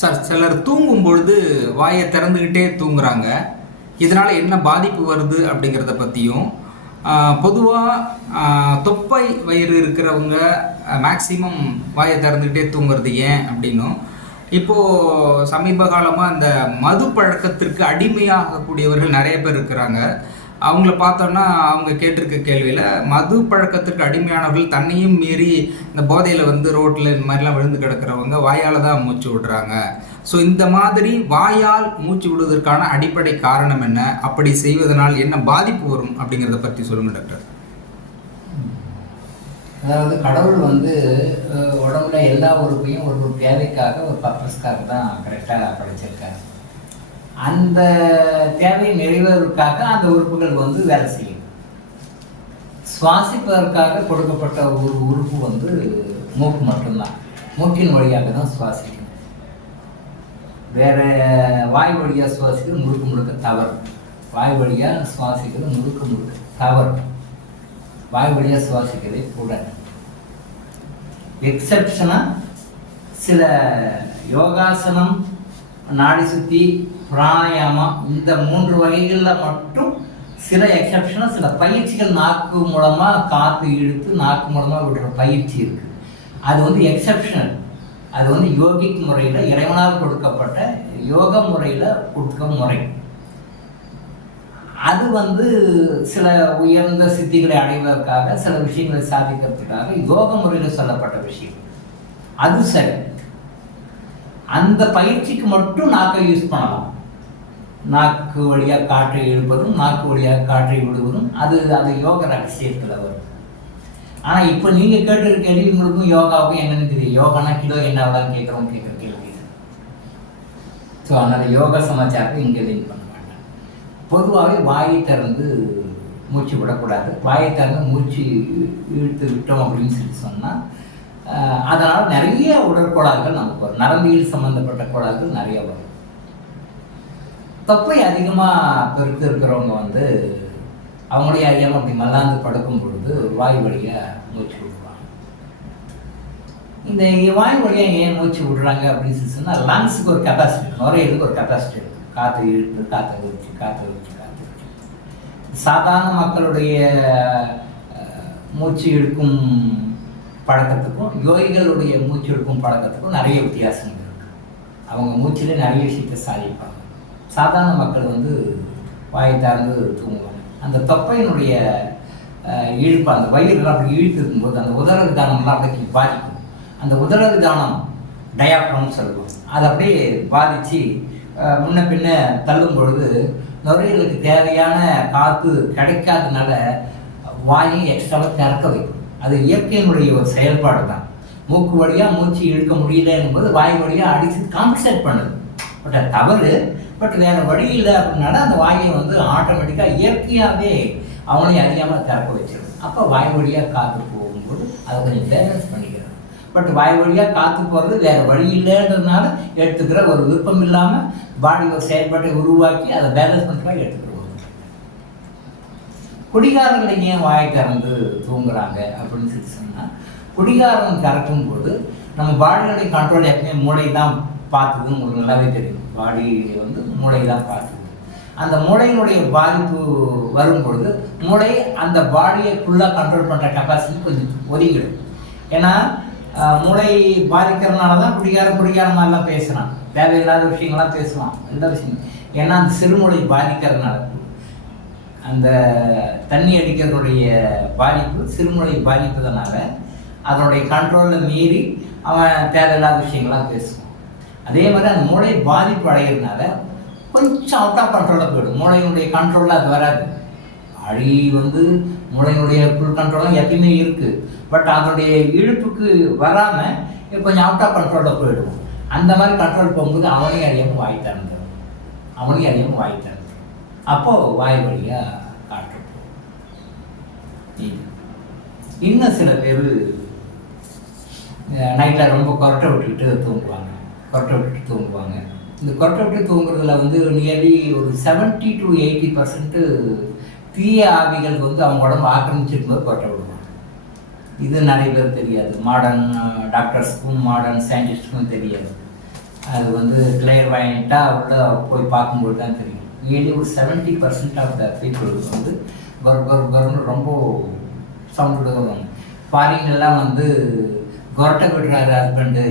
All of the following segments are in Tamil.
சார், சிலர் தூங்கும் பொழுது வாயை திறந்துக்கிட்டே தூங்குறாங்க. இதனால என்ன பாதிப்பு வருது அப்படிங்கிறத பற்றியும், பொதுவாக தொப்பை வயிறு இருக்கிறவங்க மேக்சிமம் வாயை திறந்துக்கிட்டே தூங்குறது ஏன் அப்படின்னும், இப்போது சமீப காலமாக இந்த மது பழக்கத்திற்கு அடிமையாகக்கூடியவர்கள் நிறைய பேர் இருக்கிறாங்க. அவங்கள பார்த்தோன்னா அவங்க கேட்டிருக்க கேள்வியில், மது பழக்கத்திற்கு அடிமையானவர்கள் தன்னையும் மீறி இந்த போதையில் வந்து ரோட்டில் இந்த மாதிரிலாம் விழுந்து கிடக்கிறவங்க வாயால் தான் மூச்சு விடுறாங்க. ஸோ இந்த மாதிரி வாயால் மூச்சு விடுவதற்கான அடிப்படை காரணம் என்ன, அப்படி செய்வதனால் என்ன பாதிப்பு வரும் அப்படிங்கிறத பற்றி சொல்லுங்கள் டாக்டர். அதாவது கடவுள் வந்து உடம்புல எல்லா உறுப்பையும் ஒரு தேவைக்காக, ஒரு பர்பஸ்க்காக தான் கரெக்டாக படைச்சிருக்காரு. அந்த தேவையை நிறைவேறுவதற்காக அந்த உறுப்புகள் வந்து வேலை செய்யும். சுவாசிப்பதற்காக கொடுக்கப்பட்ட ஒரு உறுப்பு வந்து மூக்கு மட்டும்தான். மூக்கின் வழியாக தான் சுவாசிக்கும். வேற வாய் வழியாக சுவாசிக்கிறது முழுக்க முழுக்க தவறு. வாய் வழியாக சுவாசிக்கிறது முழுக்க முழுக்க தவறு. வாய் வழியாக சுவாசிக்கிறதே கூட. எக்ஸப்ஷனாக சில யோகாசனம், நாடி சுத்தி, பிராணாயாமம், இந்த 3 வகைகளில் மட்டும் சில எக்ஸப்ஷனாக சில பயிற்சிகள் நாக்கு மூலமாக காற்று இழுத்து நாக்கு மூலமாக விடுற பயிற்சி இருக்குது. அது வந்து எக்ஸப்ஷனல். அது வந்து யோகிக் முறையில், இறைவனால் கொடுக்கப்பட்ட யோக முறையில் கொடுக்க முறை. அது வந்து சில உயர்ந்த சித்திகளை அடைவதற்காக, சில விஷயங்களை சாதிக்கிறதுக்காக யோக முறையில் சொல்லப்பட்ட விஷயம். அது சரி. அந்த பயிற்சிக்கு மட்டும் நாக்கை யூஸ் பண்ணலாம். நாக்கு வழியாக காற்றை இழுப்பதும் நாக்கு வழியாக காற்றை விடுவதும் அது யோக ரகசியத்தில் வரும். ஆனால் இப்போ நீங்கள் கேட்டிருக்க கேள்வி உங்களுக்கும் யோகாவுக்கும் என்னன்னு தெரியும். யோகானா கிலோ என்ன எவ்வளோன்னு கேட்குற கேள்வி. ஸோ அதனால் யோகா சமாச்சாரத்தை இங்கே லிங்க் பண்ண மாட்டேன். பொதுவாகவே வாயை திறந்து மூச்சு விடக்கூடாது. வாயை திறந்து மூச்சு இழுத்து விட்டோம் அப்படின்னு சொன்னால் அதனால் நிறைய உடற்கோளாறுகள் நமக்கு வரும். நரம்பியல் சம்மந்தப்பட்ட கோளாறுகள் நிறைய வரும். தொப்பை அதிகமாக பெருத்து இருக்கிறவங்க வந்து அவங்களே அறியாமல் அப்படி மல்லாந்து படுக்கும் பொழுது வாய் வழியாக மூச்சு விடுவாங்க. இந்த வாய் வழியாக ஏன் மூச்சு விடுறாங்க அப்படின்னு சொன்னால், லங்ஸுக்கு ஒரு கெப்பாசிட்டி, நுரையீரலுக்கு ஒரு கெப்பாசிட்டி இருக்குது. காற்று இழுத்து காற்றை வச்சு காற்றை வச்சு காற்று வச்சு. சாதாரண மக்களுடைய மூச்சு இழுக்கும் பழக்கத்துக்கும் யோகிகளுடைய மூச்சு எடுக்கும் பழக்கத்துக்கும் நிறைய வித்தியாசங்கள் இருக்குது. அவங்க மூச்சிலே நிறைய விஷயத்தை சாதிப்பாங்க. சாதாரண மக்கள் வந்து வாயை திறந்து தூங்குவாங்க. அந்த தொப்பையினுடைய இழுப்பு, அந்த வயிறுலாம் அப்படி இழுத்து இருக்கும்போது அந்த உதரவிதானம்லாம் அப்படியே பாதிக்கும். அந்த உதரவிதானம் டயாப்ரம்னு சொல்லுவோம். அதை அப்படியே பாதித்து முன்ன பின்ன தள்ளும் பொழுது நுரையீரலுக்கு தேவையான காற்று கிடைக்காதனால வாயை எக்ஸ்ட்ராவாக திறக்க வைக்கும். அது இயற்கையினுடைய ஒரு செயல்பாடு தான். மூக்கு வழியாக மூச்சு இழுக்க முடியலன்னும் போது வாய் வழியாக அடித்து காம்பன்சேட் பண்ணுது. பட் அது தவறு. பட் வேறு வழி இல்லை அப்படின்னால அந்த வாயை வந்து ஆட்டோமேட்டிக்காக இயற்கையாகவே அவங்களே அறியாமல் திறக்க வச்சிடும். அப்போ வாய் வழியாக காற்று போகும்போது அதை கொஞ்சம் பேலன்ஸ் பண்ணிக்கிறாங்க. பட் வாய் வழியாக காற்று போகிறது வேறு வழி இல்லைன்றதுனால எடுத்துக்கிற ஒரு விருப்பம் இல்லாமல் பாடி ஒரு செயல்பாட்டை உருவாக்கி அதை பேலன்ஸ் பண்ணுறதுக்காக எடுத்துக்கிடுவாங்க. குடிகாரங்களை ஏன் வாயை திறந்து தூங்குறாங்க அப்படின்னு சொன்னால், குடிகாரன் திறக்கும் போது நம்ம பாடியோடைய கண்ட்ரோல் எப்பவுமே மூளை தான் பார்த்துதுன்னு உங்களுக்கு நல்லாவே தெரியும். பாடி வந்து மூளை தான் பார்த்துது. அந்த மூளையினுடைய பாதிப்பு வரும்பொழுது மூளை அந்த பாடியை ஃபுல்லாக கண்ட்ரோல் பண்ணுற கெப்பாசிட்டி கொஞ்சம் ஒதுங்கிடும். ஏன்னா மூளை பாதிக்கிறதுனால தான் குடிகார மாதிரிலாம் பேசுகிறான். தேவையில்லாத விஷயங்கள்லாம் பேசுவான். எந்த விஷயம், ஏன்னா அந்த சிறுமூளை பாதிக்கிறதுனால, அந்த தண்ணி அடிக்கிறதுடைய பாதிப்பு சிறுமூளை பாதிப்பதனால அதனுடைய கண்ட்ரோலில் மீறி அவன் தேவையில்லாத விஷயங்கள்லாம் பேசுவான். அதே மாதிரி அந்த மூளை பாதிப்பு அடைகிறதுனால கொஞ்சம் அவுட் ஆஃப் கண்ட்ரோலில் போயிடும். மூளையினுடைய கண்ட்ரோலில் அது வராது. அடி வந்து மூளையினுடைய ஃபுல் கண்ட்ரோலும் எப்பயுமே இருக்குது. பட் அதனுடைய இழுப்புக்கு வராமல் கொஞ்சம் அவுட் ஆஃப் கண்ட்ரோலில் போயிடும். அந்த மாதிரி கண்ட்ரோல் போகும்போது அவனையும் அறியாமல் வாய் திறந்துடும். அப்போது வாய் வழியாக காற்று போகும். இன்னும் சில பேர் நைட்டில் ரொம்ப கொரட்டை விட்டுக்கிட்டு தூங்குவாங்க. இந்த கொரட்டை விட்டு தூங்குறதுல வந்து நியர்லி ஒரு 70 to 80% தீய ஆவிகள் வந்து அவங்க உடம்பு ஆக்கிரமிச்சிருக்கும்போது கொரட்டை விடுவாங்க. இது நிறைய பேர் தெரியாது. மாடர்ன் டாக்டர்ஸ்க்கும் மாடர்ன் சயின்டிஸ்ட்டுக்கும் தெரியாது. அது வந்து கிளியர் வாங்கிட்டால் உள்ள போய் பார்க்கும்போது தான் தெரியும். நியர்லி ஒரு 70% ஆஃப் த பீப்புள் வந்து கர்னு ரொம்ப சவுண்ட் விடுவாங்க. ஃபாரின்லாம் வந்து கொரட்டை விடுறாரு ஹஸ்பண்டு,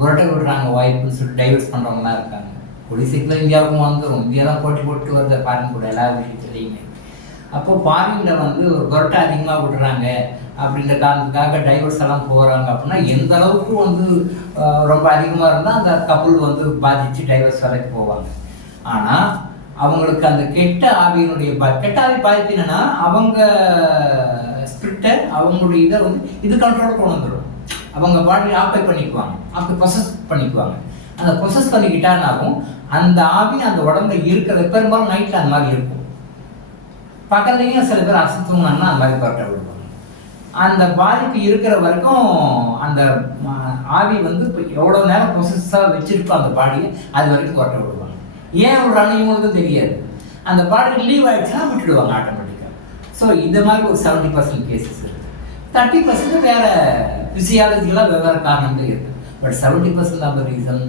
கொரட்டை விடுறாங்க ஒய்ஃப்னு சொல்லிட்டு டைவர்ஸ் பண்ணுறவங்களாம் இருக்காங்க. கூடிய சீக்கிரம் இந்தியாவுக்கும் வந்துடும். இந்தியா தான் போட்டி போட்டு வருது ஃபாரின் கூட எல்லா விஷயத்துலையுமே. அப்போது ஃபாரினில் வந்து ஒரு கொரட்டை அதிகமாக விடுறாங்க அப்படின்ற காரணத்துக்காக டைவர்ஸ் எல்லாம் போகிறாங்க அப்படின்னா எந்த அளவுக்கு வந்து ரொம்ப அதிகமாக இருந்தால் அந்த கப்புள் வந்து பாதித்து டைவர்ஸ் வரைக்கும் போவாங்க. ஆனால் அவங்களுக்கு அந்த கெட்ட ஆவியினுடைய கெட்ட ஆவி பாதிப்பு என்னன்னா அவங்க ஸ்பிரிட்டை அவங்களுடைய இதை வந்து இது கண்ட்ரோல் கொண்டு வந்துடும். அவங்க பாடி ஆக்குபை பண்ணிக்குவாங்க, ப்ரொசஸ் பண்ணிக்குவாங்க. அந்த ப்ரொசஸ் பண்ணிக்கிட்டான்னாலும் அந்த ஆவி அந்த உடம்புல இருக்கிறது பெரும்பாலும் நைட்டில் அந்த மாதிரி இருக்கும். பக்கத்துலேயும் சில பேர் அசத்துவங்கன்னா அந்த மாதிரி கொரட்டை விடுவாங்க. அந்த பாதிப்பு இருக்கிற வரைக்கும் அந்த ஆவி வந்து இப்போ எவ்வளோ நேரம் ப்ரொசஸாக வச்சுருக்கோம் அந்த பாடியை அது வரைக்கும் கொரட்டை விடுவாங்க. ஏன் விடுறாங்க இவங்களுக்கும் தெரியாது. அந்த பாடி லீவ் ஆகிடுச்சுன்னா விட்டுடுவாங்க ஆட்டோமேட்டிக்காக. ஸோ இந்த மாதிரி ஒரு 70% கேசஸ் இருக்குது. 30% வேறு ஃபிசியாலஜிக்கலாக வெவ்வேறு காரணங்கள் இருக்குது. பட் 70% ஆஃப் த ரீசன்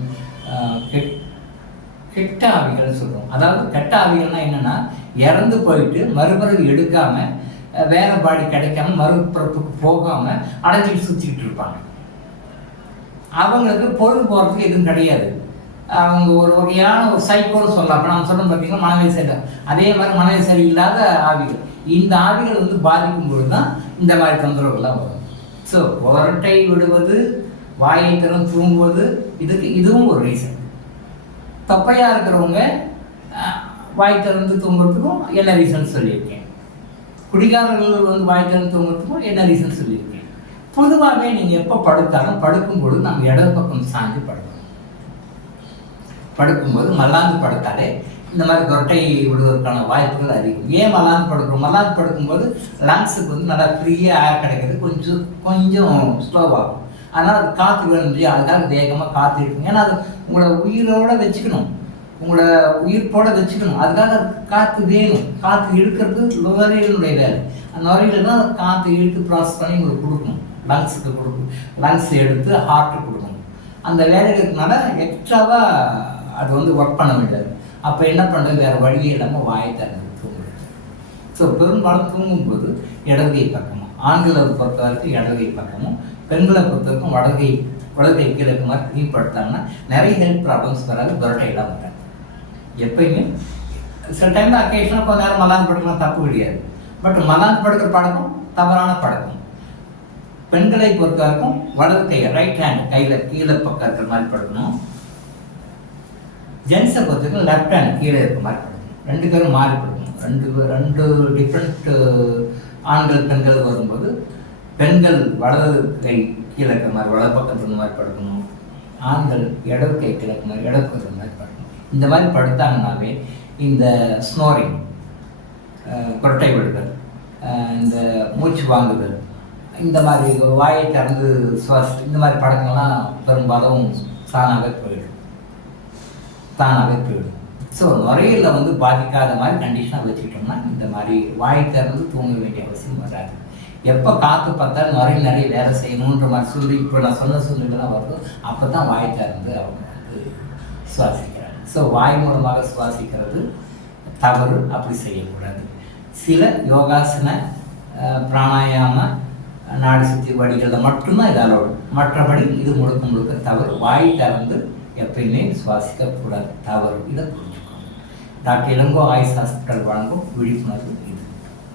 கெட்ட ஆவிகள்னு சொல்கிறோம். அதாவது கெட்ட ஆவிகள்னால் என்னென்னா இறந்து போயிட்டு மறுபிறவி எடுக்காமல் வேறு பாடி கிடைக்காம மறுபிறப்புக்கு போகாமல் அடைஞ்சிட்டு சுற்றிக்கிட்டு இருப்பாங்க. அவங்களுக்கு பொழுது போகிறதுக்கு எதுவும் கிடையாது. அவங்க ஒரு வகையான ஒரு சைக்கோன்னு சொல்லலாம். அப்போ நம்ம சொல்கிறோம் பார்த்தீங்கன்னா மனநிலை சரி, அதே மாதிரி மனநிலை சரி இல்லாத ஆவிகள். இந்த ஆவிகள் வந்து பாதிக்கும் பொழுது தான் இந்த மாதிரி தொந்தரவுகள்லாம் வரும். ஸோ கொரட்டை விடுவது, வாயை திறந்து தூங்குவது, இதுவும் ஒரு ரீசன். தொப்பையாக இருக்கிறவங்க வாய் திறந்து தூங்குறதுக்கும் என்ன ரீசன் சொல்லியிருக்கேன். குடிகாரர்கள் வந்து வாய் திறந்து தூங்குறதுக்கும் என்ன ரீசன் சொல்லியிருக்கேன். பொதுவாகவே நீங்கள் எப்போ படுத்தாலும் படுக்கும்போது நம்ம இடது பக்கம் சாய்ந்து படுக்கணும். படுக்கும்போது மல்லாந்து படுத்தாலே இந்த மாதிரி கொரட்டை விடுவதற்கான வாய்ப்புகள் அதிகம். ஏன் மல்லாந்து படுக்கிறோம்? மல்லாந்து படுக்கும்போது லங்ஸுக்கு வந்து நல்லா ஃப்ரீயாக ஏர் கிடைக்கிறது கொஞ்சம் ஸ்லோவாகும். அதனால் அது காற்று வேணும் இல்லையா, அதுக்காக வேகமாக காற்று இருக்கணும். ஏன்னா அது உங்களை உயிரோடு வச்சுக்கணும், உங்களை உயிர்ப்போட வச்சுக்கணும். அதுக்காக காற்று வேணும். காற்று இழுக்கிறது நுரையீரலுடைய வேலை. அந்த நுரையீரல் தான் காற்று இழுத்து ப்ராசஸ் பண்ணி உங்களுக்கு கொடுக்கணும். லங்ஸுக்கு கொடுக்கணும், லங்ஸ் எடுத்து ஹார்ட்டுக்கு கொடுக்கணும். அந்த வேலைகளுக்குனால எக்ஸ்ட்ராவாக அது வந்து ஒர்க் பண்ண முடியாது. அப்போ என்ன பண்ணுறது, வேறு வழியே இல்லாமல் வாயை திறந்து தூங்குறது. ஸோ பெரும்பாலும் தூங்கும்போது இடதுகை பக்கமும், ஆண்களை பொறுத்த வரைக்கும் இடதுகை பக்கமும், பெண்களை பொறுத்த வரைக்கும் வலதுகை கீழே மாதிரி தீப்படுத்தாங்கன்னா நிறைய ஹெல்த் ப்ராப்ளம்ஸ் வராது, கொரட்டையெல்லாம் வராது. எப்பயுமே சில டைமில் அக்கேஷனாக கொஞ்ச நேரம் மல்லாந்து படுக்கலாம், தப்பு கிடையாது. பட் மல்லாந்து படுக்கிற பழக்கம் தவறான பழக்கம். பெண்களை பொறுத்த வரைக்கும் வலது கை ரைட் ஹேண்ட் கையில் கீழே பக்கம் இருக்கிற மாதிரி படுக்கணும். ஜென்ஸை பொறுத்த வரைக்கும் லெஃப்ட் ஹேண்ட் கீழே இருக்கிற மாதிரி படுக்கணும். ரெண்டு பேரும் மாறி படுக்கணும். ரெண்டு டிஃப்ரெண்ட் ஆண்கள் பெண்கள் வரும்போது பெண்கள் வலது கை கீழே இருக்கிற மாதிரி வலது பக்கத்துக்கு மாதிரி படுக்கணும். ஆண்கள் இடது கை கீழே இருக்கிற மாதிரி இடது பக்கத்துக்கு மாதிரி படுக்கணும். இந்த மாதிரி படுத்தாங்கன்னாவே இந்த ஸ்னோரிங், கொரட்டை விடுதல், இந்த மூச்சு வாங்குதல், இந்த மாதிரி வாயை திறந்து சுவாசி, இந்த மாதிரி பழக்கங்கள்லாம் பெரும்பாலும் தானாகவே போயிடும். ஸோ நுரையீரலில் வந்து பாதிக்காத மாதிரி கண்டிஷனாக வச்சுக்கிட்டோம்னா இந்த மாதிரி வாயை திறந்து தூங்க வேண்டிய அவசியம் வராது. எப்போ காற்று பார்த்தாலும் நுரையில் நிறைய வேலை செய்யணுன்ற மாதிரி சொல்லி இப்போ நான் சொன்ன சூழ்நிலைலாம் வருதோ அப்போ தான் வாயை திறந்து அவங்க வந்து சுவாசிக்கிறாங்க. ஸோ வாய் மூலமாக சுவாசிக்கிறது தவறு, அப்படி செய்யக்கூடாது. சில யோகாசன, பிராணாயாம, நாடி சுத்தி வடிகளில் மட்டும்தான் இது அலோடு. மற்றபடி இது முழுக்க தவறு. வாய் திறந்து எப்பயுமே சுவாசிக்கக்கூடாது, தவறு. இதை புரிஞ்சுக்கணும். டாக்டர் இளங்கோ ஆயுஷ் ஹாஸ்பிட்டல் வழங்கும் விழிப்புணர்வு இது.